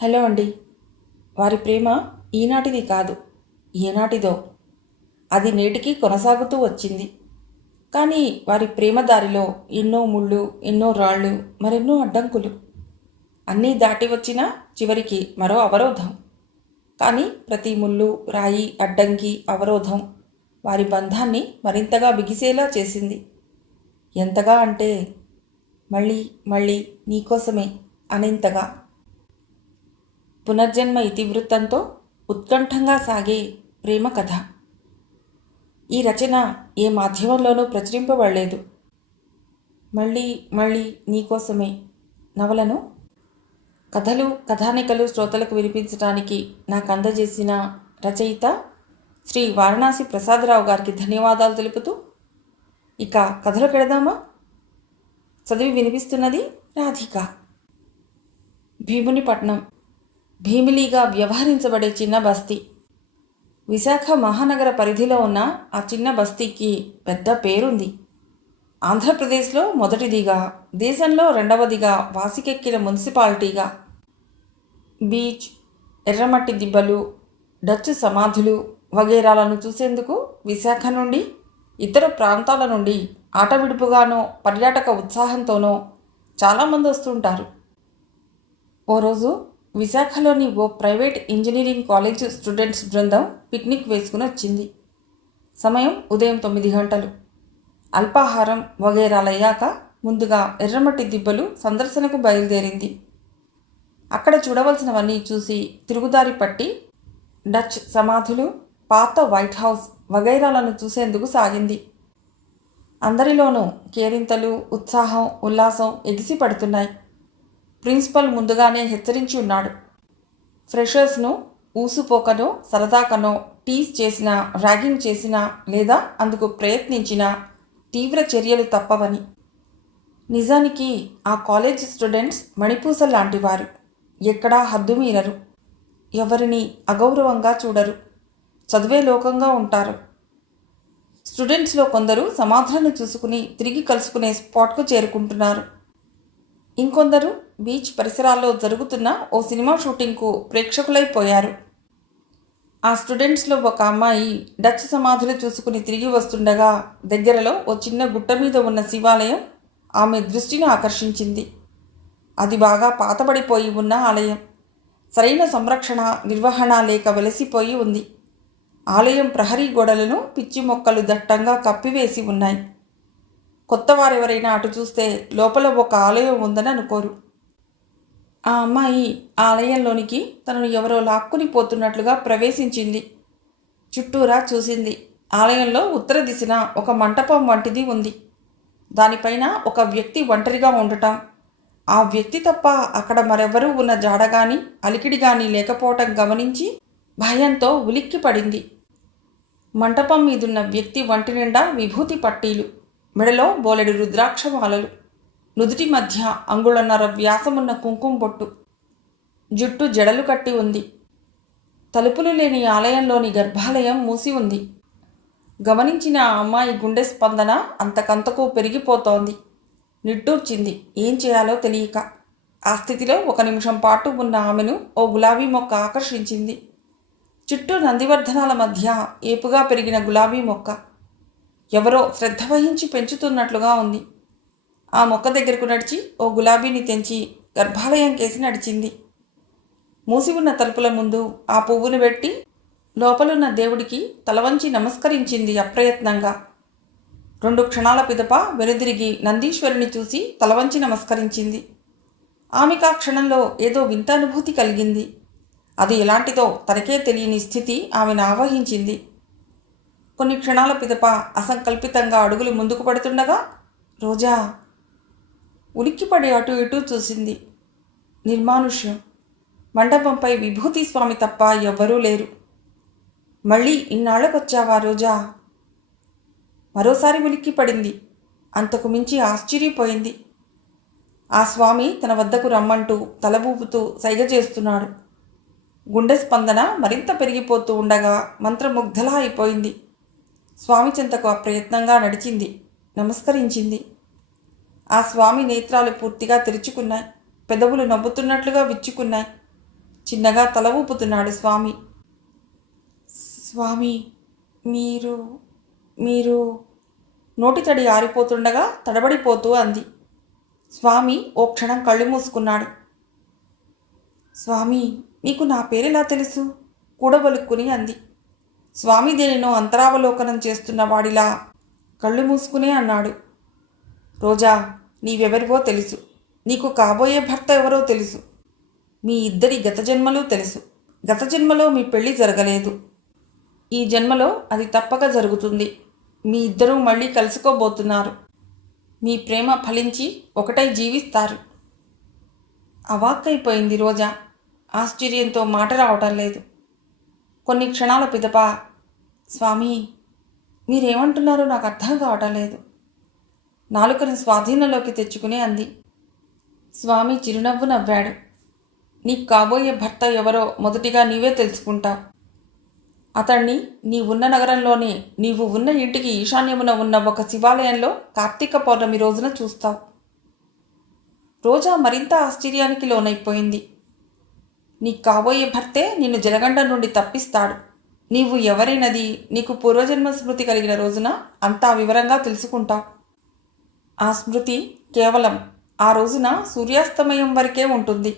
Hello అండి. వారి ప్రేమ ఈనాటిది కాదు, ఏనాటిదో. అది నేటికి కొనసాగుతూ వచ్చింది. కానీ వారి ప్రేమ దారిలో ఎన్నో ముళ్ళు, ఎన్నో రాళ్ళు, మరెన్నో అడ్డంకులు. అన్నీ దాటి వచ్చినా చివరికి మరో అవరోధం. కానీ ప్రతి ముళ్ళు, రాయి, అడ్డంకి, అవరోధం వారి బంధాన్ని మరింతగా బిగిసేలా చేసింది. ఎంతగా అంటే మళ్ళీ మళ్ళీ నీకోసమే అనేంతగా. పునర్జన్మ ఇతివృత్తంతో ఉత్కంఠంగా సాగే ప్రేమ కథ. ఈ రచన ఏ మాధ్యమంలోనూ ప్రచురింపబడలేదు. మళ్ళీ మళ్ళీ నీకోసమే నవలను కథలు, కథానికలు శ్రోతలకు వినిపించడానికి నాకు అందజేసిన రచయిత శ్రీ వారణాసి ప్రసాదరావు గారికి ధన్యవాదాలు తెలుపుతూ ఇక కథలు పెడదామా? చదివి వినిపిస్తున్నది రాధిక. భీమునిపట్నం భీమిలీగా వ్యవహరించబడే చిన్న బస్తీ. విశాఖ మహానగర పరిధిలో ఉన్న ఆ చిన్న బస్తీకి పెద్ద పేరుంది. ఆంధ్రప్రదేశ్లో మొదటిదిగా, దేశంలో రెండవదిగా వాసికెక్కిన మున్సిపాలిటీగా. బీచ్, ఎర్రమట్టి దిబ్బలు, డచ్ సమాధులు వగైరాలను చూసేందుకు విశాఖ నుండి, ఇతర ప్రాంతాల నుండి ఆటవిడుపుగానో పర్యాటక ఉత్సాహంతోనో చాలామంది వస్తుంటారు. ఓ రోజు విశాఖలోని ఓ ప్రైవేట్ ఇంజనీరింగ్ కాలేజ్ స్టూడెంట్స్ బృందం పిక్నిక్ వేసుకుని వచ్చింది. సమయం ఉదయం 9 గంటలు. అల్పాహారం వగైరాలయ్యాక ముందుగా ఎర్రమట్టి దిబ్బలు సందర్శనకు బయలుదేరింది. అక్కడ చూడవలసినవన్నీ చూసి తిరుగుదారి పట్టి డచ్ సమాధులు, పాత వైట్ హౌస్ వగైరాలను చూసేందుకు సాగింది. అందరిలోనూ కేరింతలు, ఉత్సాహం, ఉల్లాసం ఎగిసిపడుతున్నాయి. ప్రిన్సిపల్ ముందుగానే హెచ్చరించి ఉన్నాడు. ఫ్రెషర్స్ను ఊసుపోకనో సరదాకనో టీజ్ చేసినా, ర్యాగింగ్ చేసినా లేదా అందుకు ప్రయత్నించినా తీవ్ర చర్యలు తప్పవని. నిజానికి ఆ కాలేజ్ స్టూడెంట్స్ మణిపూస లాంటివారు. ఎక్కడా హద్దుమీరరు. ఎవరిని అగౌరవంగా చూడరు. చదివే లోకంగా ఉంటారు. స్టూడెంట్స్లో కొందరు సమాధులను చూసుకుని తిరిగి కలుసుకునే స్పాట్కు చేరుకుంటున్నారు. ఇంకొందరు బీచ్ పరిసరాల్లో జరుగుతున్న ఓ సినిమా షూటింగ్కు ప్రేక్షకులైపోయారు. ఆ స్టూడెంట్స్లో ఒక అమ్మాయి డచ్ సమాధులు చూసుకుని తిరిగి వస్తుండగా దగ్గరలో ఓ చిన్న గుట్ట మీద ఉన్న శివాలయం ఆమె దృష్టిని ఆకర్షించింది. అది బాగా పాతబడిపోయి ఉన్న ఆలయం. సరైన సంరక్షణ, నిర్వహణ లేక వెలసిపోయి ఉంది. ఆలయం ప్రహరీ గోడలను పిచ్చి మొక్కలు దట్టంగా కప్పివేసి ఉన్నాయి. కొత్త వారెవరైనా అటు చూస్తే లోపల ఒక ఆలయం ఉందని అనుకోరు. ఆ అమ్మాయి ఆలయంలోనికి తనను ఎవరో లాక్కుని పోతున్నట్లుగా ప్రవేశించింది. చుట్టూరా చూసింది. ఆలయంలో ఉత్తర దిశన ఒక మంటపం వంటిది ఉంది. దానిపైన ఒక వ్యక్తి ఒంటరిగా ఉండటం, ఆ వ్యక్తి తప్ప అక్కడ మరెవరూ ఉన్న జాడ గాని, అలికిడి గాని లేకపోవటం గమనించి భయంతో ఉలిక్కి పడింది. మంటపం మీదున్న వ్యక్తి వంటి నిండా విభూతి పట్టీలు, మెడలో బోలెడు రుద్రాక్షమాలలు, నుదుటి మధ్య అంగుళన్నర వ్యాసమున్న కుంకుమ బొట్టు, జుట్టు జడలు కట్టి ఉంది. తలుపులు లేని ఆలయంలోని గర్భాలయం మూసి ఉంది. గమనించిన ఆ అమ్మాయి గుండె స్పందన అంతకంతకు పెరిగిపోతోంది. నిట్టూర్చింది, ఏం చేయాలో తెలియక. ఆ స్థితిలో 1 నిమిషం పాటు ఉన్న ఆమెను ఓ గులాబీ మొక్క ఆకర్షించింది. చుట్టూ నందివర్ధనాల మధ్య ఏపుగా పెరిగిన గులాబీ మొక్క. ఎవరో శ్రద్ధ వహించి పెంచుతున్నట్లుగా ఉంది. ఆ మొక్క దగ్గరకు నడిచి ఓ గులాబీని తెంచి గర్భాలయం కేసి నడిచింది. మూసి ఉన్న తలుపుల ముందు ఆ పువ్వును పెట్టి లోపలున్న దేవుడికి తలవంచి నమస్కరించింది అప్రయత్నంగా. 2 క్షణాల పిదప వెనుదిరిగి నందీశ్వరుని చూసి తలవంచి నమస్కరించింది. ఆమెకు ఆ క్షణంలో ఏదో వింత అనుభూతి కలిగింది. అది ఎలాంటిదో తనకే తెలియని స్థితి ఆమెను ఆవహించింది. కొన్ని క్షణాల పిదప అసంకల్పితంగా అడుగులు ముందుకు పడుతుండగా రోజా ఉలిక్కిపడి అటు ఇటూ చూసింది. నిర్మానుష్యం. మండపంపై విభూతి స్వామి తప్ప ఎవ్వరూ లేరు. మళ్ళీ ఇన్నాళ్లకొచ్చావా రోజా? మరోసారి ఉలిక్కిపడింది. అంతకు మించి ఆశ్చర్యపోయింది. ఆ స్వామి తన వద్దకు రమ్మంటూ తలబూపుతూ సైగ చేస్తున్నాడు. గుండె స్పందన మరింత పెరిగిపోతూ ఉండగా మంత్రముగ్ధలా అయిపోయింది. స్వామి చెంతకు అప్రయత్నంగా నడిచింది. నమస్కరించింది. ఆ స్వామి నేత్రాలు పూర్తిగా తెరుచుకున్నాయి. పెదవులు నవ్వుతున్నట్లుగా విచ్చుకున్నాయి. చిన్నగా తల ఊపుతున్నాడు స్వామి. స్వామి, మీరు మీరు నోటి తడి ఆరిపోతుండగా తడబడిపోతూ అంది. స్వామి ఓ క్షణం కళ్ళు మూసుకున్నాడు. స్వామి, మీకు నా పేరెలా తెలుసు? కూడబలుక్కుని అంది. స్వామి దేనినో అంతరావలోకనం చేస్తున్న వాడిలా కళ్ళు మూసుకునే అన్నాడు. రోజా, నీవెవరివో తెలుసు. నీకు కాబోయే భర్త ఎవరో తెలుసు. మీ ఇద్దరి గత జన్మలు తెలుసు. గత జన్మలో మీ పెళ్లి జరగలేదు. ఈ జన్మలో అది తప్పక జరుగుతుంది. మీ ఇద్దరూ మళ్ళీ కలుసుకోబోతున్నారు. మీ ప్రేమ ఫలించి ఒకటై జీవిస్తారు. అవాక్కైపోయింది రోజా. ఆశ్చర్యంతో మాట రావటం లేదు. కొన్ని క్షణాల పిదప, స్వామి, మీరేమంటున్నారో నాకు అర్థం కావటం లేదు. నాలుకను స్వాధీనంలోకి తెచ్చుకుని అంది. స్వామి చిరునవ్వు నవ్వాడు. నీకు కాబోయే భర్త ఎవరో మొదటిగా నీవే తెలుసుకుంటావు. అతన్ని నీవున్న నగరంలోనే నీవు ఉన్న ఇంటికి ఈశాన్యమున ఉన్న ఒక శివాలయంలో కార్తీక పౌర్ణమి రోజున చూస్తావు. రోజా మరింత ఆశ్చర్యానికి లోనైపోయింది. నీకు కాబోయే భర్తే నిన్ను జలగండ నుండి తప్పిస్తాడు. నీవు ఎవరైనది నీకు పూర్వజన్మ స్మృతి కలిగిన రోజున అంతా వివరంగా తెలుసుకుంటావు. ఆ స్మృతి కేవలం ఆ రోజున సూర్యాస్తమయం వరకే ఉంటుంది.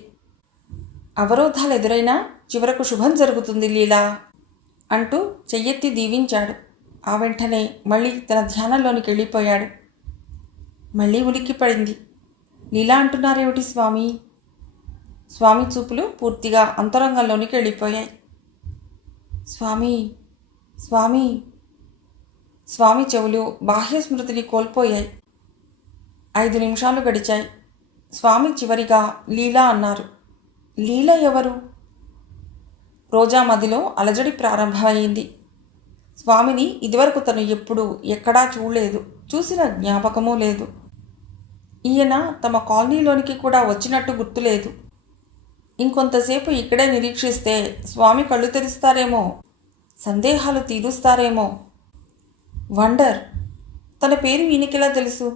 అవరోధాలు ఎదురైనా చివరకు శుభం జరుగుతుంది లీలా అంటూ చెయ్యెత్తి దీవించాడు. ఆ వెంటనే మళ్ళీ తన ధ్యానంలోనికి వెళ్ళిపోయాడు. మళ్ళీ ఉలిక్కిపడింది. లీలా అంటున్నారేమిటి స్వామి? స్వామి చూపులు పూర్తిగా అంతరంగంలోనికి వెళ్ళిపోయాయి. స్వామి, స్వామి. స్వామి చెవులు బాహ్య స్మృతిని కోల్పోయాయి. 5 నిమిషాలు గడిచాయి. స్వామి చివరిగా లీలా అన్నారు. లీల ఎవరు? రోజా మదిలో అలజడి ప్రారంభమైంది. స్వామిని ఇదివరకు తను ఎప్పుడూ ఎక్కడా చూడలేదు, చూసిన జ్ఞాపకమూ లేదు. ఈయన తమ కాలనీలోనికి కూడా వచ్చినట్టు గుర్తులేదు. ఇంకొంతసేపు ఇక్కడే నిరీక్షిస్తే స్వామి కళ్ళు తెరుస్తారేమో, సందేహాలు తీరుస్తారేమో. వండర్, తన పేరు ఈయనకెలా తెలుసు?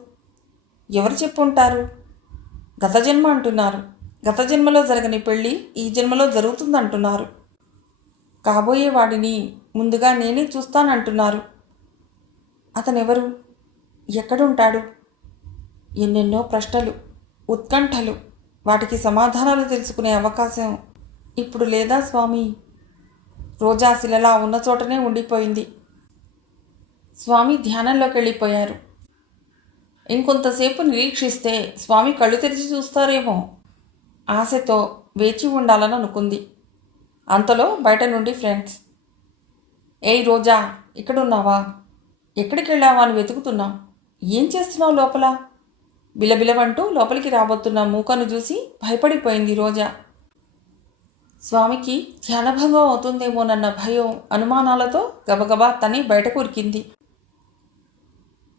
ఎవరు చెప్పుంటారు? గత జన్మ అంటున్నారు. గత జన్మలో జరగని పెళ్ళి ఈ జన్మలో జరుగుతుందంటున్నారు. కాబోయే వాడిని ముందుగా నేనే చూస్తానంటున్నారు. అతనెవరు? ఎక్కడుంటాడు? ఎన్నెన్నో ప్రశ్నలు, ఉత్కంఠలు. వాటికి సమాధానాలు తెలుసుకునే అవకాశం ఇప్పుడు లేదా స్వామి? రోజా శిలలా ఉన్న చోటనే ఉండిపోయింది. స్వామి ధ్యానంలోకి వెళ్ళిపోయారు. ఇంకొంతసేపు నిరీక్షిస్తే స్వామి కళ్ళు తెరిచి చూస్తారేమో ఆశతో వేచి ఉండాలని అనుకుంది. అంతలో బయట నుండి ఫ్రెండ్స్, ఏయ్ రోజా, ఇక్కడున్నావా? ఎక్కడికి వెళ్ళావా అని వెతుకుతున్నాం. ఏం చేస్తున్నావు లోపల? బిలబిలమంటూ లోపలికి రాబోతున్న మూకను చూసి భయపడిపోయింది రోజా. స్వామికి ధ్యానభంగం అవుతుందేమోనన్న భయం, అనుమానాలతో గబగబా తని బయటకు ఉరికింది.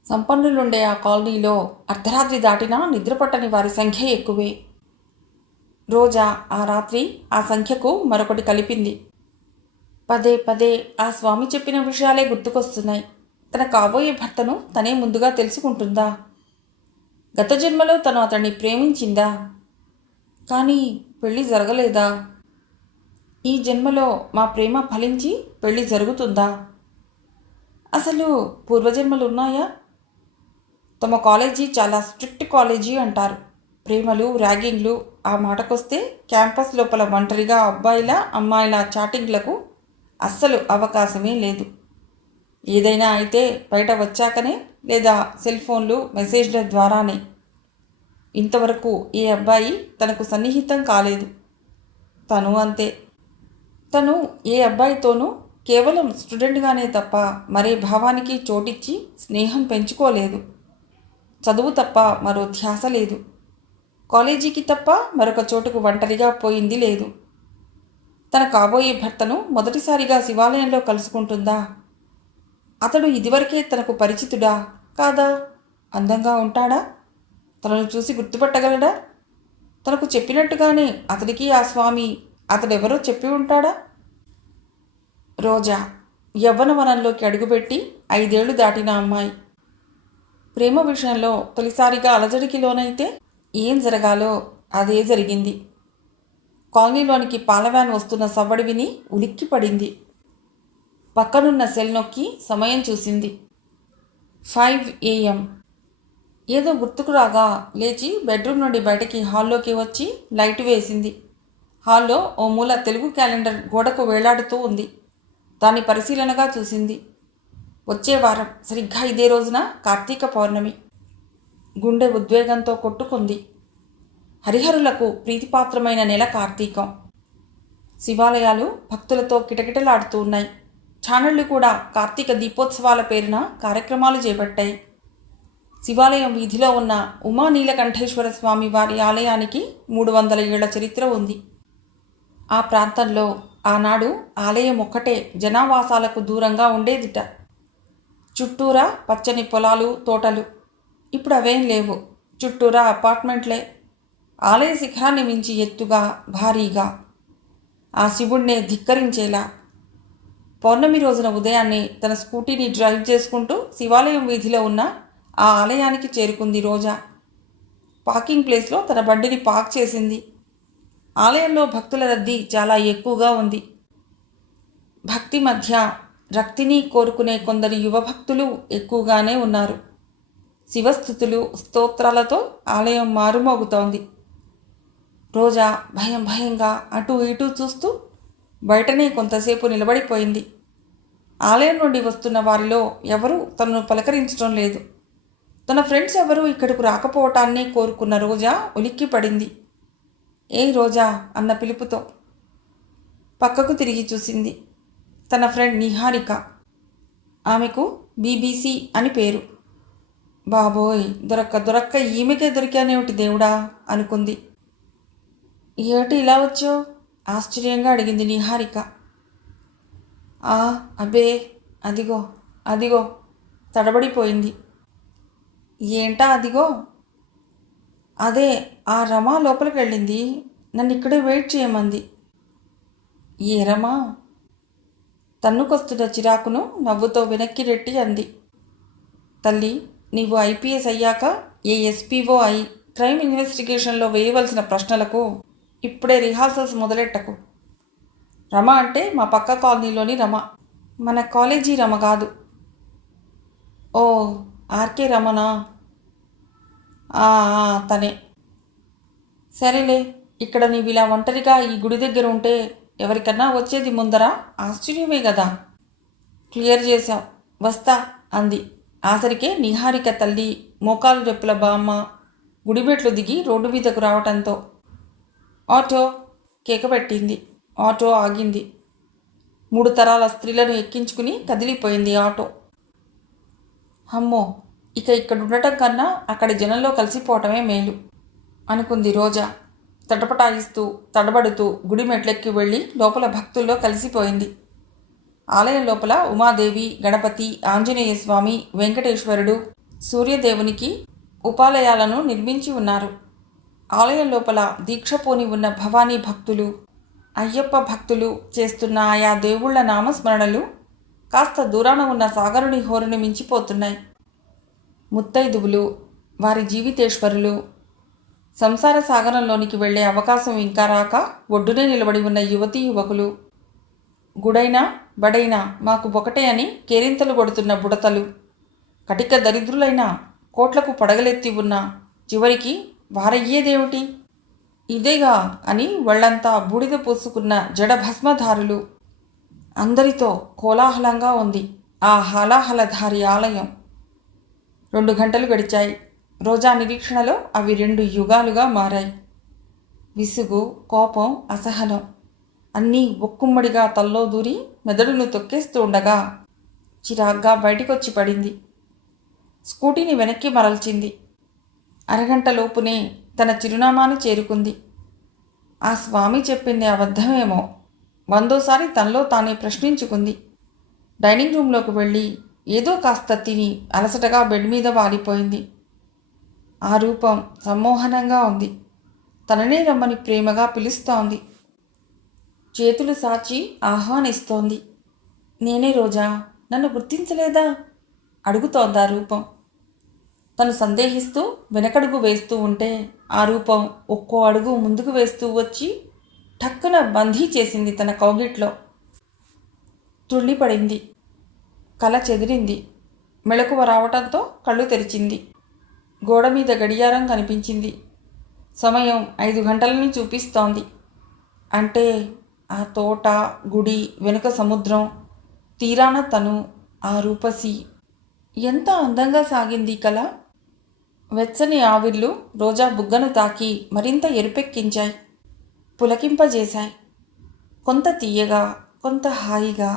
సంపన్నులుండే ఆ కాలనీలో అర్ధరాత్రి దాటినా నిద్రపట్టని వారి సంఖ్య ఎక్కువే. రోజా ఆ రాత్రి ఆ సంఖ్యకు మరొకటి కలిపింది. పదే పదే ఆ స్వామి చెప్పిన విషయాలే గుర్తుకొస్తున్నాయి. తన కాబోయే భర్తను తనే ముందుగా తెలుసుకుంటుందా? గత జన్మలో తను అతన్ని ప్రేమించిందా? కానీ పెళ్ళి జరగలేదా? ఈ జన్మలో మా ప్రేమ ఫలించి పెళ్ళి జరుగుతుందా? అసలు పూర్వజన్మలు ఉన్నాయా? తమ కాలేజీ చాలా స్ట్రిక్ట్ కాలేజీ అంటారు. ప్రేమలు, ర్యాగింగ్లు ఆ మాటకొస్తే క్యాంపస్ లోపల ఒంటరిగా అబ్బాయిల అమ్మాయిల చాటింగ్లకు అస్సలు అవకాశమే లేదు. ఏదైనా అయితే బయట వచ్చాకనే, లేదా సెల్ ఫోన్లు, మెసేజ్ల ద్వారానే. ఇంతవరకు ఏ అబ్బాయి తనకు సన్నిహితం కాలేదు. తను అంతే. తను ఏ అబ్బాయితోనూ కేవలం స్టూడెంట్గానే తప్ప మరే భావానికి చోటిచ్చి స్నేహం పెంచుకోలేదు. చదువు తప్ప మరో ధ్యాస లేదు. కాలేజీకి తప్ప మరొక చోటుకు ఒంటరిగా పోయింది లేదు. తన కాబోయే భర్తను మొదటిసారిగా శివాలయంలో కలుసుకుంటుందా? అతడు ఇదివరకే తనకు పరిచితుడా కాదా? అందంగా ఉంటాడా? తనను చూసి గుర్తుపట్టగలడా? తనకు చెప్పినట్టుగానే అతడికి ఆ స్వామి అతడెవరో చెప్పి ఉంటాడా? రోజా యవ్వనవనంలోకి అడుగుపెట్టి 5 ఏళ్లు దాటిన అమ్మాయి. ప్రేమ విషయంలో తొలిసారిగా అలజడికి లోనైతే ఏం జరగాలో అదే జరిగింది. కాలనీలోనికి పాల వ్యాన్ వస్తున్న సవ్వడి విని ఉలిక్కిపడింది. పక్కనున్న సెల్ నొక్కి సమయం చూసింది. 5 AM. ఏదో గుర్తుకు రాగా లేచి బెడ్రూమ్ నుండి బయటకి హాల్లోకి వచ్చి లైట్ వేసింది. హాల్లో ఓ మూల తెలుగు క్యాలెండర్ గోడకు వేలాడుతూ ఉంది. దాన్ని పరిశీలనగా చూసింది. వచ్చే వారం సరిగ్గా ఇదే రోజున కార్తీక పౌర్ణమి. గుండె ఉద్వేగంతో కొట్టుకుంది. హరిహరులకు ప్రీతిపాత్రమైన నెల కార్తీకం. శివాలయాలు భక్తులతో కిటకిటలాడుతూ ఉన్నాయి. ఛానళ్లు కూడా కార్తీక దీపోత్సవాల పేరున కార్యక్రమాలు చేపట్టాయి. శివాలయం వీధిలో ఉన్న ఉమానీలకంఠేశ్వర స్వామి వారి ఆలయానికి 300 ఏళ్ల చరిత్ర ఉంది. ఆ ప్రాంతంలో ఆనాడు ఆలయం ఒక్కటే జనావాసాలకు దూరంగా ఉండేదిట. చుట్టూరా పచ్చని పొలాలు, తోటలు. ఇప్పుడు అవేం లేవు. చుట్టూరా అపార్ట్మెంట్లే. ఆలయ శిఖరాన్ని మించి ఎత్తుగా, భారీగా, ఆ శివుణ్ణే ధిక్కరించేలా. పౌర్ణమి రోజున ఉదయాన్నే తన స్కూటీని డ్రైవ్ చేసుకుంటూ శివాలయం వీధిలో ఉన్న ఆ ఆలయానికి చేరుకుంది రోజా. పార్కింగ్ ప్లేస్లో తన బండిని పార్క్ చేసింది. ఆలయంలో భక్తుల రద్దీ చాలా ఎక్కువగా ఉంది. భక్తి మధ్య రక్తిని కోరుకునే కొందరు యువ భక్తులు ఎక్కువగానే ఉన్నారు. శివస్థుతులు, స్తోత్రాలతో ఆలయం మారుమోగుతోంది. రోజా భయం భయంగా అటూ ఇటూ చూస్తూ బయటనే కొంతసేపు నిలబడిపోయింది. ఆలయం నుండి వస్తున్న వారిలో ఎవరూ తనను పలకరించడం లేదు. తన ఫ్రెండ్స్ ఎవరూ ఇక్కడకు రాకపోవటాన్ని కోరుకున్న రోజా ఉలిక్కిపడింది. ఏ రోజా అన్న పిలుపుతో పక్కకు తిరిగి చూసింది. తన ఫ్రెండ్ నిహారిక. ఆమెకు BBC అని పేరు. బాబోయ్, దొరక్క ఈమెకే దొరికానేమిటి దేవుడా అనుకుంది. ఏమిటి ఇలా వచ్చావు? ఆశ్చర్యంగా అడిగింది నిహారిక. అబ్బే, అదిగో అదిగో తడబడిపోయింది. ఏంటా అదిగో? అదే, ఆ రమ లోపలికి వెళ్ళింది. నన్ను ఇక్కడే వెయిట్ చేయమంది. ఏ రమా? తన్నుకొస్తున్న చిరాకును నవ్వుతో వెనక్కి రెట్టి అంది. తల్లి, నీవు IPS అయ్యాక ఏ SPO అయి క్రైమ్ ఇన్వెస్టిగేషన్లో వేయవలసిన ప్రశ్నలకు ఇప్పుడే రిహార్సల్స్ మొదలెట్టకు. రమ అంటే మా పక్క కాలనీలోని రమ, మన కాలేజీ రమ కాదు. ఓ, RK రమనా? తనే. సరేలే, ఇక్కడ నీవు ఇలా ఒంటరిగా ఈ గుడి దగ్గర ఉంటే ఎవరికన్నా వచ్చేది ముందర ఆశ్చర్యమే కదా. క్లియర్ చేశాం, వస్తా అంది. ఆసరికే నిహారిక తల్లి మోకాలు రెప్పుల బామ్మ గుడిబెట్లు దిగి రోడ్డు మీదకు రావటంతో ఆటో కేకపెట్టింది. ఆటో ఆగింది. 3 తరాల స్త్రీలను ఎక్కించుకుని కదిలిపోయింది ఆటో. అమ్మో, ఇక ఇక్కడ ఉండటం కన్నా అక్కడి జనంలో కలిసిపోవటమే మేలు అనుకుంది రోజా. తటపటాయిస్తూ తడబడుతూ గుడి మెట్లెక్కి వెళ్ళి లోపల భక్తుల్లో కలిసిపోయింది. ఆలయం లోపల ఉమాదేవి, గణపతి, ఆంజనేయ స్వామి, వెంకటేశ్వరుడు, సూర్యదేవునికి ఉపాలయాలను నిర్మించి ఉన్నారు. ఆలయం లోపల దీక్షపోని ఉన్న భవానీ భక్తులు, అయ్యప్ప భక్తులు చేస్తున్న ఆయా దేవుళ్ల నామస్మరణలు కాస్త దూరాన ఉన్న సాగరుని హోరుని మించిపోతున్నాయి. ముత్తైదువులు, వారి జీవితేశ్వరులు, సంసార సాగరంలోనికి వెళ్లే అవకాశం ఇంకా రాక ఒడ్డునే నిలబడి ఉన్న యువతీ యువకులు, గుడైనా బడైనా మాకు ఒకటే అని కేరింతలు కొడుతున్న బుడతలు, కటిక దరిద్రులైన కోట్లకు పడగలెత్తి ఉన్న చివరికి వారయ్యేదేమిటి ఇదేగా అని వాళ్ళంతా బూడిద పూసుకున్న జడభస్మధారులు. అందరితో కోలాహలంగా ఉంది ఆ హాలాహలధారి ఆలయం. 2 గంటలు గడిచాయి. రోజా నిరీక్షణలో అవి 2 యుగాలుగా మారాయి. విసుగు, కోపం, అసహనం అన్నీ ఒక్కుమ్మడిగా తల్లో దూరి మెదడును తొక్కేస్తూ ఉండగా చిరాగ్గా బయటికొచ్చి పడింది. స్కూటీని వెనక్కి మరల్చింది. అరగంటలోపునే తన చిరునామాను చేరుకుంది. ఆ స్వామి చెప్పింది అబద్ధమేమో 100సారి తనలో తానే ప్రశ్నించుకుంది. డైనింగ్ రూంలోకి వెళ్ళి ఏదో కాస్త తిని అలసటగా బెడ్ మీద వాలిపోయింది. ఆ రూపం సమ్మోహనంగా ఉంది. తననే రమ్మని ప్రేమగా పిలుస్తోంది. చేతులు సాచి ఆహ్వానిస్తోంది. నేనే రోజా, నన్ను గుర్తించలేదా అడుగుతోందా రూపం. తను సందేహిస్తూ వెనకడుగు వేస్తూ ఉంటే ఆ రూపం ఒక్కో అడుగు ముందుకు వేస్తూ వచ్చి ఠక్కున బందీ చేసింది తన కౌగిట్లో. తుళ్ళిపడింది. కల చెదిరింది. మెలకువ రావటంతో కళ్ళు తెరిచింది. గోడ మీద గడియారం కనిపించింది. సమయం 5 గంటలని చూపిస్తోంది. అంటే ఆ తోట, గుడి, వెనుక సముద్రం, తీరాన తను, ఆ రూపసి. ఎంత అందంగా సాగింది కల. వెచ్చని ఆవిర్లు రోజా బుగ్గను తాకి మరింత ఎరుపెక్కించాయి, పులకింపజేశాయి. కొంత తీయగా, కొంత హాయిగా,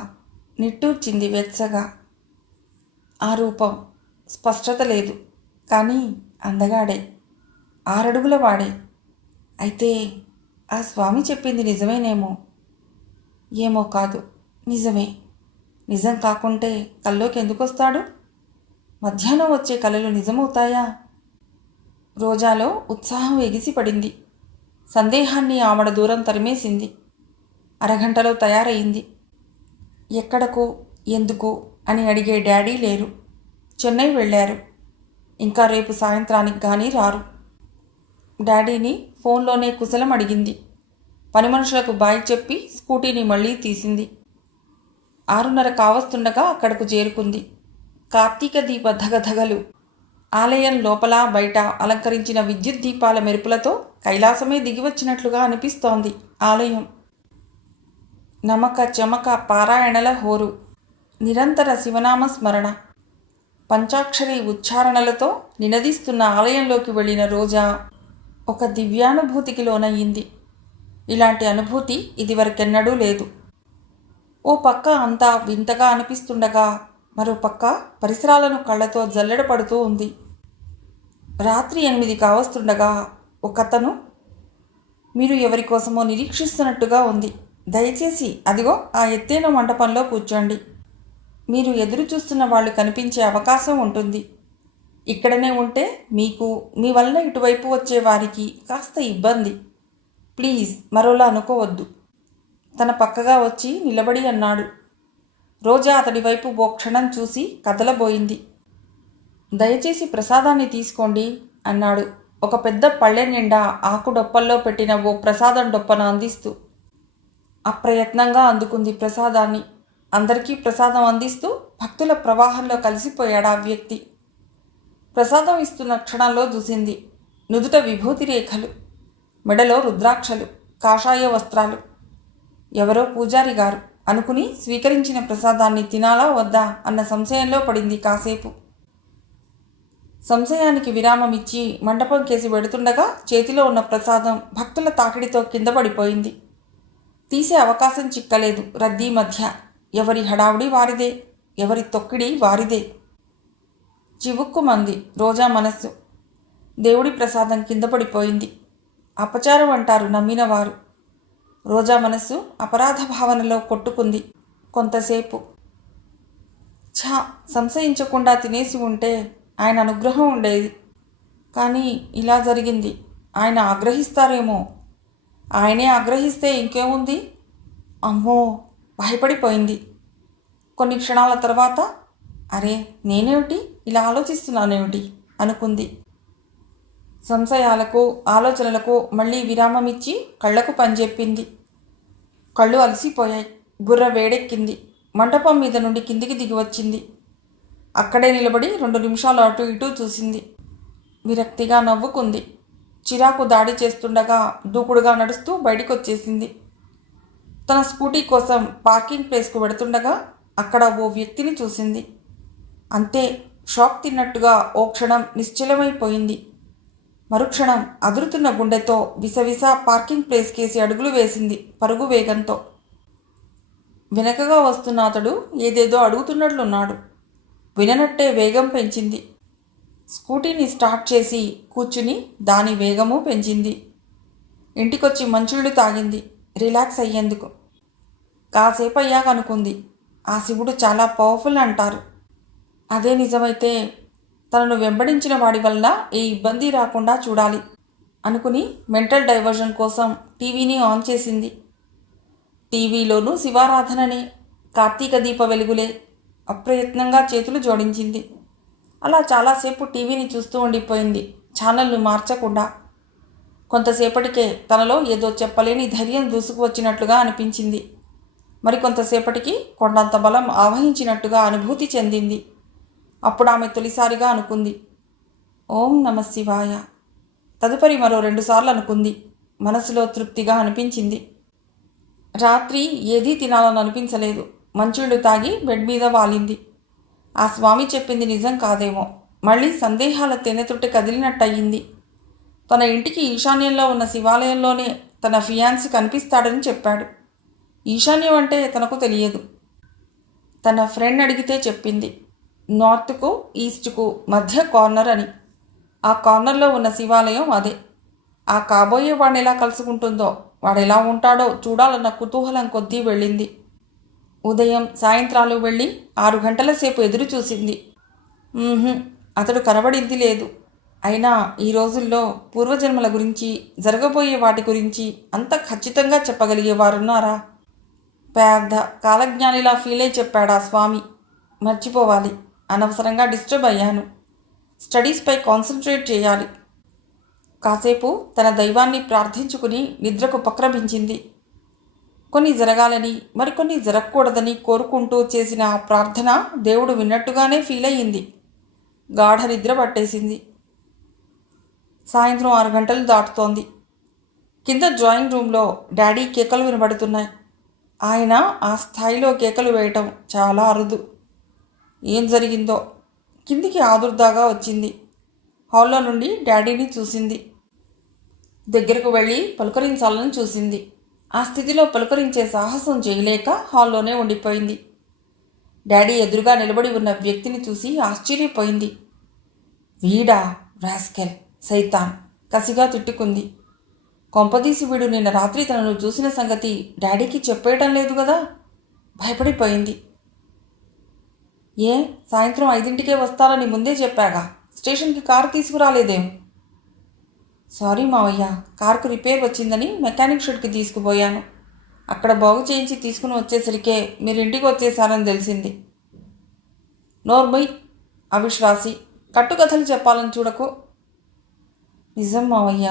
నిట్టూర్చింది వెచ్చగా. ఆ రూపం స్పష్టత లేదు, కానీ అందగాడే, 6 అడుగుల వాడే. అయితే ఆ స్వామి చెప్పింది నిజమేనేమో. ఏమో కాదు, నిజమే. నిజం కాకుంటే కల్లోకి ఎందుకు వస్తాడు? మధ్యాహ్నం వచ్చే కలలు నిజమవుతాయా? రోజాలో ఉత్సాహం ఎగిసిపడింది. సందేహాన్ని ఆమడ దూరం తరిమేసింది. అరగంటలో తయారయింది. ఎక్కడకు, ఎందుకు అని అడిగే డాడీ లేరు. చెన్నై వెళ్ళారు. ఇంకా రేపు సాయంత్రానికి కానీ రారు. డాడీని ఫోన్లోనే కుశలం అడిగింది. పని మనుషులకు బాయ్ చెప్పి స్కూటీని మళ్ళీ తీసింది. 6:30 కావస్తుండగా అక్కడకు చేరుకుంది. కార్తీక దీప ధగధగలు, ఆలయం లోపల బయట అలంకరించిన విద్యుత్ దీపాల మెరుపులతో కైలాసమే దిగివచ్చినట్లుగా అనిపిస్తోంది ఆలయం. నమక చమక పారాయణల హోరు, నిరంతర శివనామ స్మరణ, పంచాక్షరి ఉచ్చారణలతో నినదిస్తున్న ఆలయంలోకి వెళ్ళిన రోజా ఒక దివ్యానుభూతికి లోనయ్యింది. ఇలాంటి అనుభూతి ఇదివరకెన్నడూ లేదు. ఓ పక్క అంతా వింతగా అనిపిస్తుండగా మరో పక్క పరిసరాలను కళ్ళతో జల్లెడపడుతూ ఉంది. రాత్రి 8 కావస్తుండగా ఒకతను, మీరు ఎవరి కోసమో నిరీక్షిస్తున్నట్టుగా ఉంది. దయచేసి అదిగో ఆ ఎత్తైన మంటపంలో కూర్చోండి. మీరు ఎదురు చూస్తున్న వాళ్ళు కనిపించే అవకాశం ఉంటుంది. ఇక్కడనే ఉంటే మీకు, మీ వల్ల ఇటువైపు వచ్చే వారికి కాస్త ఇబ్బంది. ప్లీజ్ మరోలా అనుకోవద్దు. తన పక్కగా వచ్చి నిలబడి అన్నాడు. రోజా అతడి వైపు ఓ క్షణం చూసి కదలబోయింది. దయచేసి ప్రసాదాన్ని తీసుకోండి అన్నాడు, ఒక పెద్ద పళ్ళె నిండా ఆకు డొప్పల్లో పెట్టిన ఓ ప్రసాదం డొప్పను అందిస్తూ. అప్రయత్నంగా అందుకుంది ప్రసాదాన్ని. అందరికీ ప్రసాదం అందిస్తూ భక్తుల ప్రవాహంలో కలిసిపోయాడు ఆ వ్యక్తి. ప్రసాదం ఇస్తున్న క్షణంలో చూసింది. నుదుట విభూతి రేఖలు, మెడలో రుద్రాక్షలు, కాషాయ వస్త్రాలు. ఎవరో పూజారి గారు అనుకుని స్వీకరించిన ప్రసాదాన్ని తినాలా వద్దా అన్న సంశయంలో పడింది కాసేపు. సంశయానికి విరామం ఇచ్చి మండపం కేసి వెడుతుండగా చేతిలో ఉన్న ప్రసాదం భక్తుల తాకిడితో కింద పడిపోయింది. తీసే అవకాశం చిక్కలేదు. రద్దీ మధ్య ఎవరి హడావుడి వారిదే, ఎవరి తొక్కిడి వారిదే. చివుక్కుమంది రోజా మనస్సు. దేవుడి ప్రసాదం కింద పడిపోయింది. అపచారం అంటారు నమ్మినవారు. రోజా మనస్సు అపరాధ భావనలో కొట్టుకుంది కొంతసేపు. ఛా, సంశయించకుండా తినేసి ఉంటే ఆయన అనుగ్రహం ఉండేది. కానీ ఇలా జరిగింది. ఆయన ఆగ్రహిస్తారేమో. ఆయనే ఆగ్రహిస్తే ఇంకేముంది? అమ్మో, భయపడిపోయింది. కొన్ని క్షణాల తర్వాత అరే, నేనేమిటి ఇలా ఆలోచిస్తున్నానేమిటి అనుకుంది. సంశయాలకు, ఆలోచనలకు మళ్ళీ విరామమిచ్చి కళ్ళకు పనిచెప్పింది. కళ్ళు అలసిపోయాయి. బుర్ర వేడెక్కింది. మంటపం మీద నుండి కిందికి దిగి వచ్చింది. అక్కడే నిలబడి 2 నిమిషాలు అటు ఇటూ చూసింది. విరక్తిగా నవ్వుకుంది. చిరాకు దాడి చేస్తుండగా దూకుడుగా నడుస్తూ బయటికి వచ్చేసింది. తన స్కూటీ కోసం పార్కింగ్ ప్లేస్కు వెడుతుండగా అక్కడ ఓ వ్యక్తిని చూసింది. అంతే, షాక్ తిన్నట్టుగా ఓ క్షణం నిశ్చలమైపోయింది. మరుక్షణం అదురుతున్న గుండెతో విసవిస పార్కింగ్ ప్లేస్ కేసి అడుగులు వేసింది పరుగు వేగంతో. వెనకగా వస్తున్న అతడు ఏదేదో అడుగుతున్నట్లున్నాడు. విననట్టే వేగం పెంచింది. స్కూటీని స్టార్ట్ చేసి కూర్చుని దాని వేగము పెంచింది. ఇంటికొచ్చి మంచినీళ్ళు తాగింది రిలాక్స్ అయ్యేందుకు. కాసేపు అయ్యాక అనుకుంది, ఆ శివుడు చాలా పవర్ఫుల్ అంటారు. అదే నిజమైతే తనను వెంబడించిన వాడి వల్ల ఏ ఇబ్బంది రాకుండా చూడాలి అనుకుని మెంటల్ డైవర్షన్ కోసం టీవీని ఆన్ చేసింది. టీవీలోనూ శివారాధననే, కార్తీక దీప వెలుగులే. అప్రయత్నంగా చేతులు జోడించింది. అలా చాలాసేపు టీవీని చూస్తూ ఉండిపోయింది, ఛానల్ను మార్చకుండా. కొంతసేపటికే తనలో ఏదో చెప్పలేని ధైర్యం దూసుకువచ్చినట్లుగా అనిపించింది. మరికొంతసేపటికి కొండంత బలం ఆవహించినట్టుగా అనుభూతి చెందింది. అప్పుడు ఆమె తొలిసారిగా అనుకుంది, ఓం నమ శివాయ. తదుపరి మరో 2 సార్లు అనుకుంది. మనసులో తృప్తిగా అనిపించింది. రాత్రి ఏదీ తినాలని అనిపించలేదు. మంచినీళ్ళు తాగి బెడ్ మీద వాలింది. ఆ స్వామి చెప్పింది నిజం కాదేమో. మళ్ళీ సందేహాల తెనెతొట్టి కదిలినట్టయింది. తన ఇంటికి ఈశాన్యంలో ఉన్న శివాలయంలోనే తన ఫియాన్సీ కనిపిస్తాడని చెప్పాడు. ఈశాన్యం అంటే తనకు తెలియదు. తన ఫ్రెండ్ అడిగితే చెప్పింది. నార్త్కు ఈస్ట్కు మధ్య కార్నర్ అని. ఆ కార్నర్లో ఉన్న శివాలయం అదే. ఆ కాబోయే వాడిని ఎలా కలుసుకుంటుందో, వాడెలా ఉంటాడో చూడాలన్న కుతూహలం కొద్దీ వెళ్ళింది. ఉదయం సాయంత్రాలు వెళ్ళి 6 గంటల సేపు ఎదురు చూసింది. అతడు కనబడింది లేదు. అయినా ఈ రోజుల్లో పూర్వజన్మల గురించి, జరగబోయే వాటి గురించి అంత ఖచ్చితంగా చెప్పగలిగేవారున్నారా? పెద్ద కాలజ్ఞానిలా ఫీల్ అయి చెప్పాడా స్వామి. మర్చిపోవాలి. అనవసరంగా డిస్టర్బ్ అయ్యాను. స్టడీస్పై కాన్సన్ట్రేట్ చేయాలి. కాసేపు తన దైవాన్ని ప్రార్థించుకుని నిద్రకు ఉపక్రమించింది. కొన్ని జరగాలని, మరికొన్ని జరగకూడదని కోరుకుంటూ చేసిన ఆ ప్రార్థన దేవుడు విన్నట్టుగానే ఫీల్ అయ్యింది. గాఢ నిద్ర పట్టేసింది. సాయంత్రం 6 గంటలు దాటుతోంది. కింద డ్రాయింగ్ రూమ్లో డాడీ కేకలు వినబడుతున్నాయి. ఆయన ఆ స్థాయిలో కేకలు వేయటం చాలా అరుదు. ఏం జరిగిందో కిందికి ఆదుర్దాగా వచ్చింది. హాల్లో నుండి డాడీని చూసింది. దగ్గరకు వెళ్ళి పలుకరించాలని చూసింది. ఆ స్థితిలో పలుకరించే సాహసం చేయలేక హాల్లోనే ఉండిపోయింది. డాడీ ఎదురుగా నిలబడి ఉన్న వ్యక్తిని చూసి ఆశ్చర్యపోయింది. వీడా రాస్కెల్, సైతాన్ కసిగా తిట్టుకుంది. కొంపదీసి వీడు నిన్న రాత్రి తనను చూసిన సంగతి డాడీకి చెప్పేయటం లేదు కదా. భయపడిపోయింది. సాయంత్రం 5ంటికే వస్తానని ముందే చెప్పాగా. స్టేషన్కి కారు తీసుకురాలేదేం? సారీ మావయ్య, కారుకు రిపేర్ వచ్చిందని మెకానిక్ షెడ్కి తీసుకుపోయాను. అక్కడ బాగు చేయించి తీసుకుని వచ్చేసరికే మీరు ఇంటికి వచ్చేసారని తెలిసింది. నోర్మై, అవిశ్వాసి, కట్టుకథలు చెప్పాలని చూడకు. నిజం మావయ్య.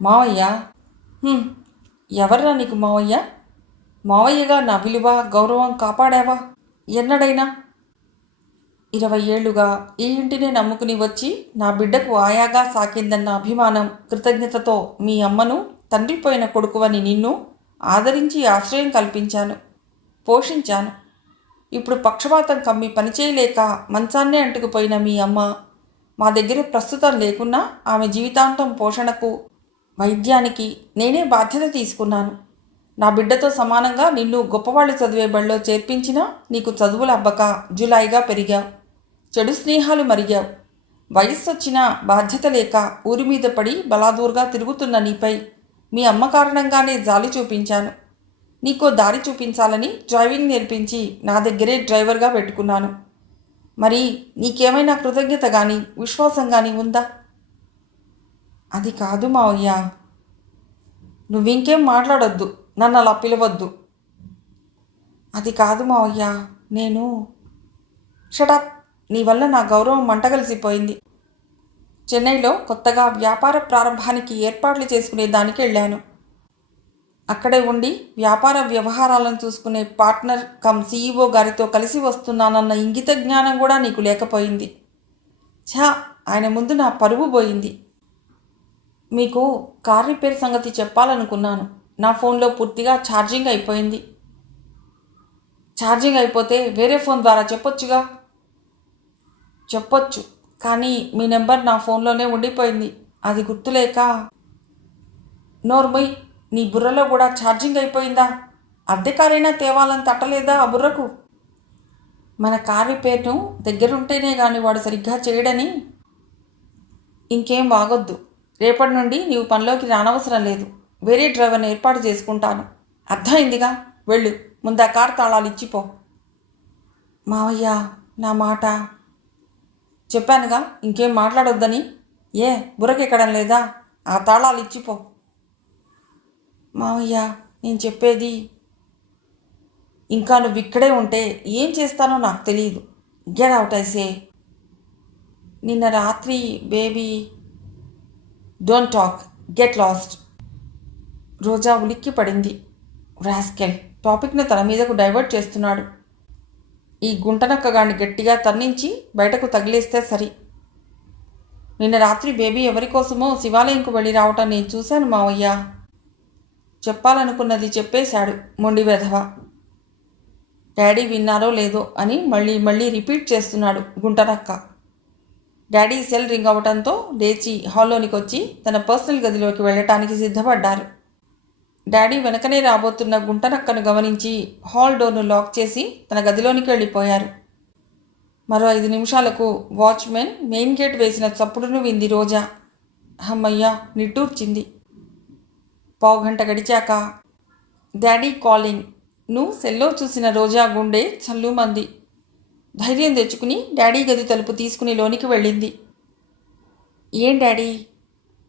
మావయ్య? ఎవర్రా నీకు మావయ్య? మావయ్యగా నా విలువ గౌరవం కాపాడావా ఎన్నడైనా? 20 ఏళ్లుగా ఈ ఇంటినే నమ్ముకుని వచ్చి నా బిడ్డకు ఆయాగా సాకిందన్న అభిమానం, కృతజ్ఞతతో మీ అమ్మను, తండ్రి పోయిన కొడుకువని నిన్ను ఆదరించి ఆశ్రయం కల్పించాను, పోషించాను. ఇప్పుడు పక్షపాతం కమ్మి పనిచేయలేక మంచాన్నే అంటుకుపోయిన మీ అమ్మ మా దగ్గర ప్రస్తుతం లేకున్నా ఆమె జీవితాంతం పోషణకు, వైద్యానికి నేనే బాధ్యత తీసుకున్నాను. నా బిడ్డతో సమానంగా నిన్ను గొప్పవాళ్ళు చదివే బడిలో చేర్పించినా నీకు చదువులు అబ్బక జులాయిగా పెరిగావు. చెడు స్నేహాలు మరిగావు. వయస్సొచ్చినా బాధ్యత లేక ఊరి మీద పడి బలాదూరుగా తిరుగుతున్న నీపై మీ అమ్మ కారణంగానే జాలి చూపించాను. నీకో దారి చూపించాలని డ్రైవింగ్ నేర్పించి నా దగ్గరే డ్రైవర్గా పెట్టుకున్నాను. మరి నీకేమైనా కృతజ్ఞత కానీ విశ్వాసం కానీ ఉందా? అది కాదు మావయ్య. నువ్వింకేం మాట్లాడొద్దు, నన్ను అలా పిలవద్దు. అది కాదు మావయ్య, నేను... షటప్. నీ వల్ల నా గౌరవం మంటగలిసిపోయింది. చెన్నైలో కొత్తగా వ్యాపార ప్రారంభానికి ఏర్పాట్లు చేసుకునే దానికి వెళ్ళాను. అక్కడే ఉండి వ్యాపార వ్యవహారాలను చూసుకునే పార్ట్నర్ కమ్ CEO గారితో కలిసి వస్తున్నానన్న ఇంగిత జ్ఞానం కూడా నీకు లేకపోయింది. ఆయన ముందు నా పరువు పోయింది. మీకు కార్ రిపేర్ సంగతి చెప్పాలనుకున్నాను. నా ఫోన్లో పూర్తిగా ఛార్జింగ్ అయిపోయింది. ఛార్జింగ్ అయిపోతే వేరే ఫోన్ ద్వారా చెప్పొచ్చుగా. చెప్పొచ్చు, కానీ మీ నెంబర్ నా ఫోన్లోనే ఉండిపోయింది. అది గుర్తులేక... నోర్మయ్, నీ బుర్రలో కూడా ఛార్జింగ్ అయిపోయిందా? అద్దె కారైనా తేవాలని తట్టలేదా ఆ బుర్రకు? మన కార్ రిపేర్ను దగ్గరుంటేనే కానీ వాడు సరిగ్గా చేయడని. ఇంకేం వాగొద్దు. రేపటి నుండి నీవు పనిలోకి రానవసరం లేదు. వేరే డ్రైవర్ని ఏర్పాటు చేసుకుంటాను. అర్థమైందిగా. వెళ్ళు, ముందు ఆ కారు తాళాలు ఇచ్చిపో. మావయ్య, నా మాట... చెప్పానుగా ఇంకేం మాట్లాడొద్దని. బుర్రకెక్కడం లేదా? ఆ తాళాలు ఇచ్చిపో. మావయ్య, నేను చెప్పేది... ఇంకా నువ్వు ఇక్కడే ఉంటే ఏం చేస్తానో నాకు తెలియదు. Get out I say. నిన్న రాత్రి baby... don't talk, get lost. Roja ఉలిక్కి పడింది. రాస్కెల్ టాపిక్ను తన మీదకు డైవర్ట్ చేస్తున్నాడు. ఈ గుంటనక్కగాన్ని గట్టిగా తన్నించి బయటకు తగిలేస్తే సరి. నిన్న రాత్రి బేబీ ఎవరికోసమో శివాలయంకు వెళ్ళి రావటం నేను చూశాను మావయ్య. చెప్పాలనుకున్నది చెప్పేశాడు మొండి వెధవ. డాడీ విన్నారో లేదో అని మళ్ళీ మళ్ళీ రిపీట్ చేస్తున్నాడు గుంటనక్క. డాడీ సెల్ రింగ్ అవటంతో లేచి హాల్లోనికి వచ్చి తన పర్సనల్ గదిలోకి వెళ్ళటానికి సిద్ధపడ్డారు. డాడీ వెనకనే రాబోతున్న గుంటనక్కను గమనించి హాల్ డోర్ను లాక్ చేసి తన గదిలోనికి వెళ్ళిపోయారు. మరో 5 నిమిషాలకు వాచ్మెన్ మెయిన్ గేట్ వేసిన చప్పుడును వింది రోజా. అమ్మయ్యా నిట్టూర్చింది. పావుగంట గడిచాక డాడీ కాలింగ్ ను సెల్లో చూసిన రోజా గుండె చల్లుమంది. ధైర్యం తెచ్చుకుని డాడీ గది తలుపు తీసుకుని లోనికి వెళ్ళింది. ఏం డాడీ?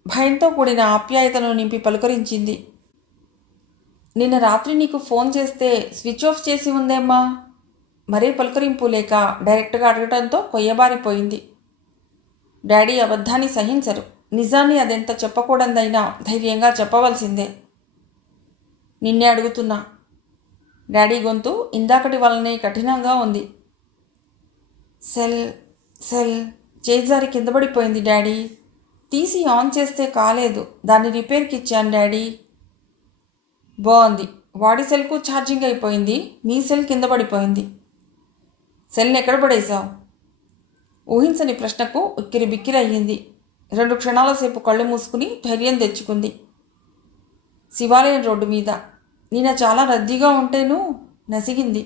భయంతో కూడిన ఆప్యాయతను నింపి పలుకరించింది. నిన్న రాత్రి నీకు ఫోన్ చేస్తే స్విచ్ ఆఫ్ చేసి ఉందేమ్మా. మరే పలుకరింపు లేక డైరెక్ట్గా అడగటంతో కొయ్యబారిపోయింది. డాడీ అబద్ధాన్ని సహించరు. నిజాన్ని అదెంత చెప్పకూడదైనా ధైర్యంగా చెప్పవలసిందే. నిన్నే అడుగుతున్నా. డాడీ గొంతు ఇందాకటి వల్లనే కఠినంగా ఉంది. సెల్ సెల్ చేజారి కింద పడిపోయింది డాడీ. తీసి ఆన్ చేస్తే కాలేదు. దాన్ని రిపేర్కి ఇచ్చాను డాడీ. బాగుంది. వాడి సెల్కు ఛార్జింగ్ అయిపోయింది. నీ సెల్ కింద పడిపోయింది. సెల్ని ఎక్కడ పడేశావు? ఊహించని ప్రశ్నకు ఉక్కిరి బిక్కిరయ్యింది. 2 క్షణాల సేపు కళ్ళు మూసుకుని ధైర్యం తెచ్చుకుంది. శివాలయం రోడ్డు మీద. నిన్న చాలా రద్దీగా ఉంటేను నసిగింది.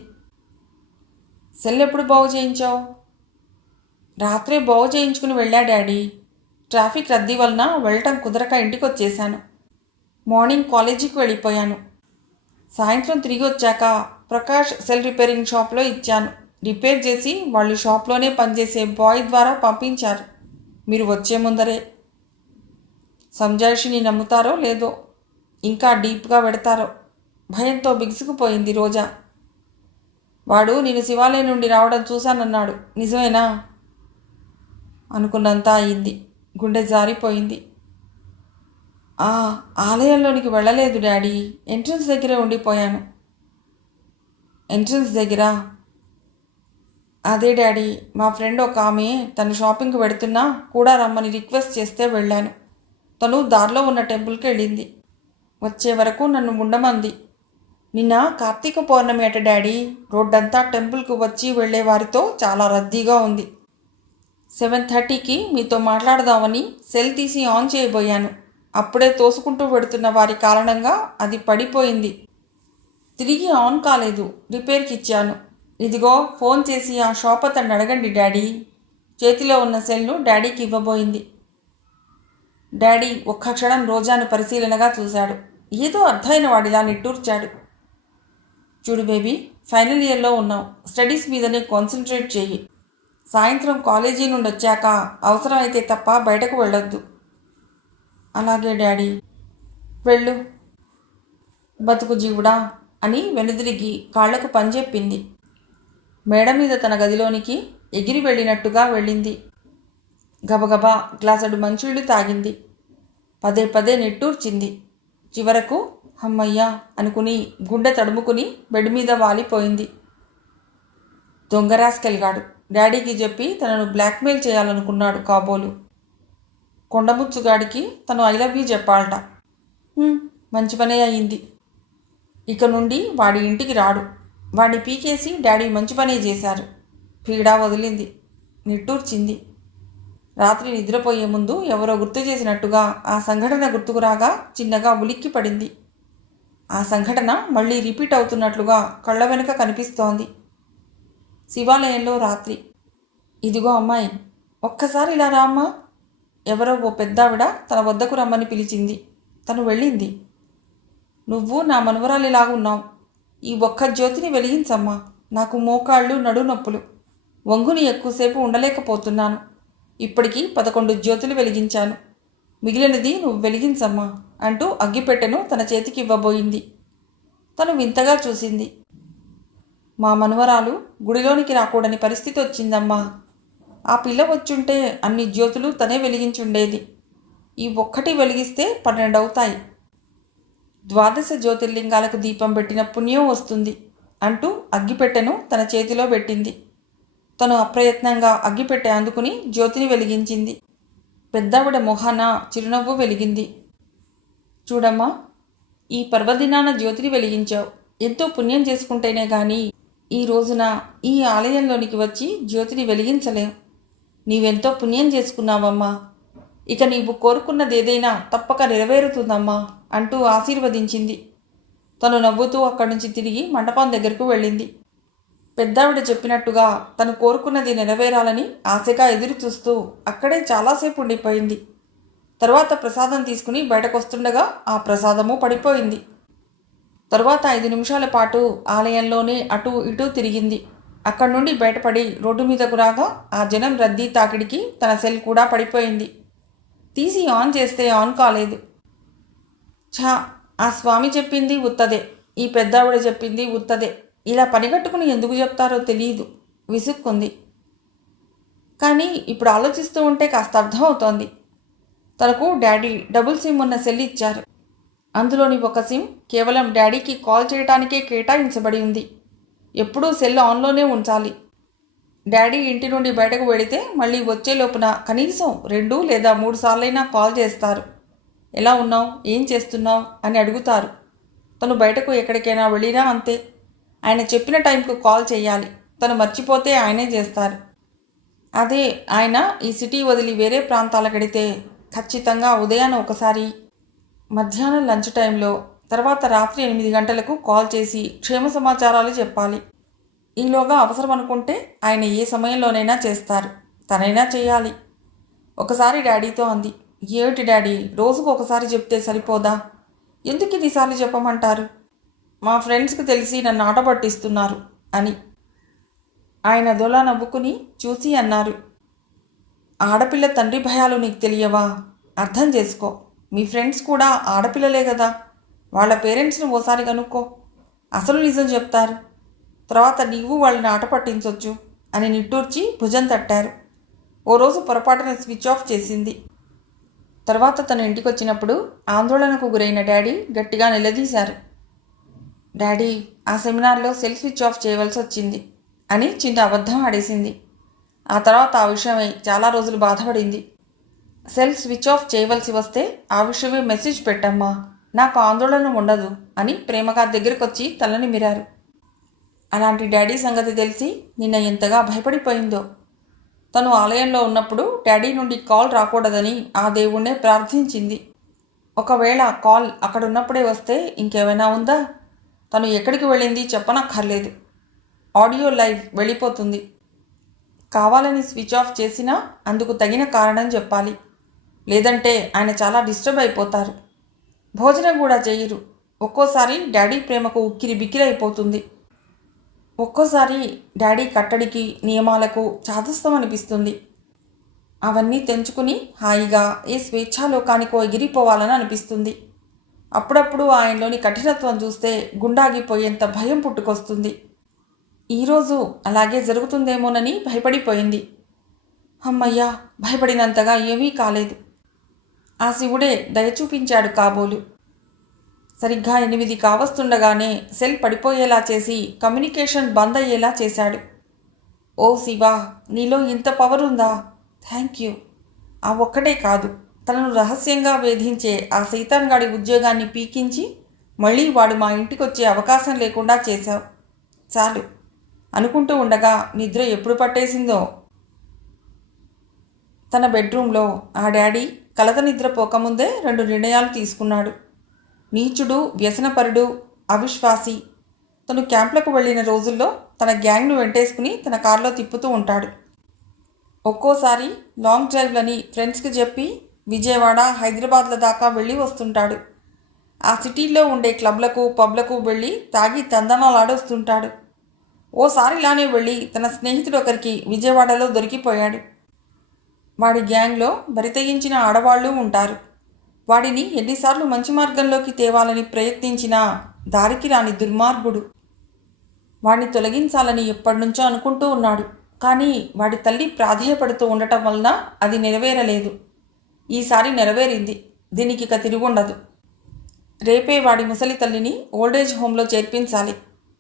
సెల్ ఎప్పుడు బాగు చేయించావు? రాత్రే బాగు చేయించుకుని వెళ్ళా డాడీ. ట్రాఫిక్ రద్దీ వలన వెళ్ళటం కుదరక ఇంటికి వచ్చేశాను. మార్నింగ్ కాలేజీకి వెళ్ళిపోయాను. సాయంత్రం తిరిగి వచ్చాక ప్రకాష్ సెల్ రిపేరింగ్ షాప్లో ఇచ్చాను. రిపేర్ చేసి వాళ్ళు షాప్లోనే పనిచేసే బాయ్ ద్వారా పంపించారు మీరు వచ్చే ముందరే. సంజాయిషిని నమ్ముతారో లేదో, ఇంకా డీప్గా పెడతారో భయంతో బిగుసుకుపోయింది రోజా. వాడు నేను శివాలయం నుండి రావడం చూశానన్నాడు. నిజమేనా? అనుకున్నంత అయింది. గుండె జారిపోయింది. ఆలయంలోనికి వెళ్ళలేదు డాడీ. ఎంట్రన్స్ దగ్గరే ఉండిపోయాను. ఎంట్రన్స్ దగ్గర? అదే డాడీ. మా ఫ్రెండ్ ఒక ఆమె తను షాపింగ్కి వెడుతున్నా కూడా రమ్మని రిక్వెస్ట్ చేస్తే వెళ్ళాను. తను దారిలో ఉన్న టెంపుల్కి వెళ్ళింది. వచ్చే వరకు నన్ను ఉండమంది. నిన్న కార్తీక పౌర్ణమి అట డాడీ. రోడ్డంతా టెంపుల్కి వచ్చి వెళ్ళే వారితో చాలా రద్దీగా ఉంది. 7:30కి మీతో మాట్లాడదామని సెల్ తీసి ఆన్ చేయబోయాను. అప్పుడే తోసుకుంటూ వెడుతున్న వారి కారణంగా అది పడిపోయింది. తిరిగి ఆన్ కాలేదు. రిపేర్కి ఇచ్చాను. ఇదిగో ఫోన్ చేసి ఆ షాప్ అతన్ని అడగండి డాడీ. చేతిలో ఉన్న సెల్ను డాడీకి ఇవ్వబోయింది. డాడీ ఒక్క క్షణం రోజాను పరిశీలనగా చూశాడు. ఏదో అర్థమైన వాడిలా నిట్టూర్చాడు. చూడు బేబీ, ఫైనల్ ఇయర్లో ఉన్నావు. స్టడీస్ మీదనే కాన్సన్ట్రేట్ చెయ్యి. సాయంత్రం కాలేజీ నుండి వచ్చాక అవసరమైతే తప్ప బయటకు వెళ్ళొద్దు. అలాగే డాడీ. వెళ్ళు. బతుకు జీవుడా అని వెనుదిరిగి కాళ్లకు పనిచెప్పింది. మేడ మీద తన గదిలోనికి ఎగిరి వెళ్ళినట్టుగా వెళ్ళింది. గబగబా గ్లాసుడు మంచినీళ్ళు తాగింది. పదే పదే నిట్టూర్చింది. చివరకు అమ్మయ్యా అనుకుని గుండె తడుముకుని బెడ్ మీద వాలిపోయింది. దొంగరాస్కెల్గాడు. డాడీకి చెప్పి తనను బ్లాక్మెయిల్ చేయాలనుకున్నాడు కాబోలు. కొండముచ్చుగాడికి తను ఐ లవ్ యూ చెప్పాలట. మంచి పనే అయింది. ఇక నుండి వాడి ఇంటికి రాడు. వాడిని పీకేసి డాడీ మంచి పనే చేశారు. పీడా వదిలింది. నిట్టూర్చింది. రాత్రి నిద్రపోయే ముందు ఎవరో గుర్తు చేసినట్టుగా ఆ సంఘటన గుర్తుకు రాగా చిన్నగా ఉలిక్కి పడింది. ఆ సంఘటన మళ్ళీ రిపీట్ అవుతున్నట్లుగా కళ్ళ వెనుక కనిపిస్తోంది. శివాలయంలో రాత్రి. ఇదిగో అమ్మాయి, ఒక్కసారి ఇలా రా అమ్మా. ఎవరో ఓ పెద్దావిడ తన వద్దకు రమ్మని పిలిచింది. తను వెళ్ళింది. నువ్వు నా మనవరాలిలాగున్నావు. ఈ ఒక్క జ్యోతిని వెలిగించమ్మా. నాకు మోకాళ్ళు నడునొప్పులు. వంగుని ఎక్కువసేపు ఉండలేకపోతున్నాను. ఇప్పటికీ 11 జ్యోతులు వెలిగించాను. మిగిలినది నువ్వు వెలిగించమ్మా అంటూ అగ్గిపెట్టెను తన చేతికి ఇవ్వబోయింది. తను వింతగా చూసింది. మా మనవరాలు గుడిలోనికి రాకూడని పరిస్థితి వచ్చిందమ్మా. ఆ పిల్ల వచ్చుంటే అన్ని జ్యోతులు తనే వెలిగించుండేది. ఈ ఒక్కటి వెలిగిస్తే 12 అవుతాయి. ద్వాదశ జ్యోతిర్లింగాలకు దీపం పెట్టిన పుణ్యం వస్తుంది అంటూ అగ్గిపెట్టెను తన చేతిలో పెట్టింది. తను అప్రయత్నంగా అగ్గిపెట్టె అందుకుని జ్యోతిని వెలిగించింది. పెద్దావిడ మొహాన చిరునవ్వు వెలిగింది. చూడమ్మా, ఈ పర్వదినాన జ్యోతిని వెలిగించావు. ఎంతో పుణ్యం చేసుకుంటేనే గాని ఈ రోజున ఈ ఆలయంలోనికి వచ్చి జ్యోతిని వెలిగించలేం. నీవెంతో పుణ్యం చేసుకున్నావమ్మా. ఇక నీవు కోరుకున్నదేదైనా తప్పక నెరవేరుతుందమ్మా అంటూ ఆశీర్వదించింది. తను నవ్వుతూ అక్కడి నుంచి తిరిగి మండపం దగ్గరకు వెళ్ళింది. పెద్దావిడ చెప్పినట్టుగా తను కోరుకున్నది నెరవేరాలని ఆశగా ఎదురు చూస్తూ అక్కడే చాలాసేపు ఉండిపోయింది. తరువాత ప్రసాదం తీసుకుని బయటకొస్తుండగా ఆ ప్రసాదము పడిపోయింది. తరువాత 5 నిమిషాల పాటు ఆలయంలోనే అటూ ఇటూ తిరిగింది. అక్కడి నుండి బయటపడి రోడ్డు మీదకు రాగా ఆ జనం రద్దీ తాకిడికి తన సెల్ కూడా పడిపోయింది. తీసి ఆన్ చేస్తే ఆన్ కాలేదు. ఛా, ఆ స్వామి చెప్పింది ఉత్తదే, ఈ పెద్దావిడ చెప్పింది ఉత్తదే. ఇలా పనిగట్టుకుని ఎందుకు చెప్తారో తెలియదు, విసుక్కుంది. కానీ ఇప్పుడు ఆలోచిస్తూ ఉంటే కాస్త అర్థం అవుతోంది. తనకు డాడీ డబుల్ సిమ్ ఉన్న సెల్ ఇచ్చారు. అందులోని ఒక సిమ్ కేవలం డాడీకి కాల్ చేయడానికే కేటాయించబడి ఉంది. ఎప్పుడూ సెల్ ఆన్లోనే ఉంచాలి. డాడీ ఇంటి నుండి బయటకు వెళితే మళ్ళీ వచ్చే లోపున కనీసం 2 లేదా 3 సార్లైనా కాల్ చేస్తారు. ఎలా ఉన్నావు, ఏం చేస్తున్నావు అని అడుగుతారు. తను బయటకు ఎక్కడికైనా వెళ్ళినా అంతే. ఆయన చెప్పిన టైంకు కాల్ చేయాలి. తను మర్చిపోతే ఆయనే చేస్తారు. అదే ఆయన ఈ సిటీ వదిలి వేరే ప్రాంతాలకెడితే ఖచ్చితంగా ఉదయాన ఒకసారి, మధ్యాహ్నం లంచ్ టైంలో, తర్వాత రాత్రి 8 గంటలకు కాల్ చేసి క్షేమ సమాచారాలు చెప్పాలి. ఈలోగా అవసరం అనుకుంటే ఆయన ఏ సమయంలోనైనా చేస్తారు. తనైనా చేయాలి. ఒకసారి డాడీతో అంది, ఏమిటి డాడీ, రోజుకు ఒకసారి చెప్తే సరిపోదా? ఎందుకు ఇన్నిసార్లు చెప్పమంటారు? మా ఫ్రెండ్స్కి తెలిసి నన్ను ఆట పట్టిస్తున్నారు అని. ఆయన దొలా నవ్వుకుని చూసి అన్నారు, ఆడపిల్ల తండ్రి భయాలు నీకు తెలియవా? అర్థం చేసుకో. మీ ఫ్రెండ్స్ కూడా ఆడపిల్లలే కదా. వాళ్ళ పేరెంట్స్ని ఓసారి కనుక్కో, అసలు నిజం చెప్తారు. తర్వాత నీవు వాళ్ళని ఆట పట్టించవచ్చు అని నిట్టూర్చి భుజం తట్టారు. ఓ రోజు పొరపాటున స్విచ్ ఆఫ్ చేసింది. తర్వాత తను ఇంటికి వచ్చినప్పుడు ఆందోళనకు గురైన డాడీ గట్టిగా నిలదీశారు. డాడీ, ఆ సెమినార్లో సెల్ స్విచ్ ఆఫ్ చేయవలసి వచ్చింది అని చిన్న అబద్ధం ఆడేసింది. ఆ తర్వాత ఆ విషయమై చాలా రోజులు బాధపడింది. సెల్ స్విచ్ ఆఫ్ చేయవలసి వస్తే ఆ విషయమే మెసేజ్ పెట్టమ్మా, నాకు ఆందోళన ఉండదు అని ప్రేమగా దగ్గరకొచ్చి తలని మిరారు. అలాంటి డాడీ సంగతి తెలిసి నిన్న ఎంతగా భయపడిపోయిందో. తను ఆలయంలో ఉన్నప్పుడు డాడీ నుండి కాల్ రాకూడదని ఆ దేవుణ్ణే ప్రార్థించింది. ఒకవేళ కాల్ అక్కడున్నప్పుడే వస్తే ఇంకేమైనా ఉందా? తను ఎక్కడికి వెళ్ళింది చెప్పనక్కర్లేదు. ఆడియో లైవ్ వెళ్ళిపోతుంది. కావాలని స్విచ్ ఆఫ్ చేసినా అందుకు తగిన కారణం చెప్పాలి. లేదంటే ఆయన చాలా డిస్టర్బ్ అయిపోతారు. భోజనం కూడా చేయరు. ఒక్కోసారి డాడీ ప్రేమకు ఉక్కిరి బిక్కిరి అయిపోతుంది. ఒక్కోసారి డాడీ కట్టడికి, నియమాలకు చాదస్తం అనిపిస్తుంది. అవన్నీ తెంచుకుని హాయిగా ఏ స్వేచ్ఛాలోకానికో ఎగిరిపోవాలని అనిపిస్తుంది. అప్పుడప్పుడు ఆయనలోని కఠినత్వం చూస్తే గుండాగిపోయేంత భయం పుట్టుకొస్తుంది. ఈరోజు అలాగే జరుగుతుందేమోనని భయపడిపోయింది. అమ్మయ్యా, భయపడినంతగా ఏమీ కాలేదు. ఆ శివుడే దయ చూపించాడు కాబోలు. సరిగ్గా 8 కావస్తుండగానే సెల్ పడిపోయేలా చేసి కమ్యూనికేషన్ బంద్ అయ్యేలా చేశాడు. ఓ శివా, నీలో ఇంత పవర్ ఉందా? Thank you. ఆ ఒక్కటే కాదు, తనను రహస్యంగా వేధించే ఆ సైతాన్గాడి ఉద్యోగాన్ని పీకించి మళ్ళీ వాడు మా ఇంటికొచ్చే అవకాశం లేకుండా చేశావు. చాలు అనుకుంటూ ఉండగా నిద్ర ఎప్పుడు పట్టేసిందో. తన బెడ్రూమ్లో ఆ డాడీ కలత నిద్రపోకముందే 2 నిర్ణయాలు తీసుకున్నాడు. నీచుడు, వ్యసనపరుడు, అవిశ్వాసి. తను క్యాంప్లకు వెళ్ళిన రోజుల్లో తన గ్యాంగ్ను వెంటేసుకుని తన కారులో తిప్పుతూ ఉంటాడు. ఒక్కోసారి లాంగ్ డ్రైవ్లని ఫ్రెండ్స్కి చెప్పి విజయవాడ, హైదరాబాద్ల దాకా వెళ్ళి వస్తుంటాడు. ఆ సిటీల్లో ఉండే క్లబ్లకు, పబ్లకు వెళ్ళి తాగి తందనాలాడొస్తుంటాడు. ఓసారి ఇలానే వెళ్ళి తన స్నేహితుడు ఒకరికి విజయవాడలో దొరికిపోయాడు. వాడి గ్యాంగ్లో బరితెగించిన ఆడవాళ్లు ఉంటారు. వాడిని ఎన్నిసార్లు మంచి మార్గంలోకి తేవాలని ప్రయత్నించినా దారికి రాని దుర్మార్గుడు. వాడిని తొలగించాలని ఎప్పటినుంచో అనుకుంటూ ఉన్నాడు. కానీ వాడి తల్లి ప్రాధేయపడుతూ ఉండటం వలన అది నెరవేరలేదు. ఈసారి నెరవేరింది. దీనికి ఇక తిరుగుండదు. రేపే వాడి ముసలి తల్లిని ఓల్డేజ్ హోంలో చేర్పించాలి.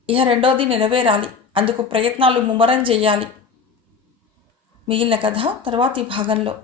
ఇక రెండోది నెరవేరాలి. అందుకు ప్రయత్నాలు ముమ్మరం చెయ్యాలి. మిగిలిన కథ తర్వాతి భాగంలో.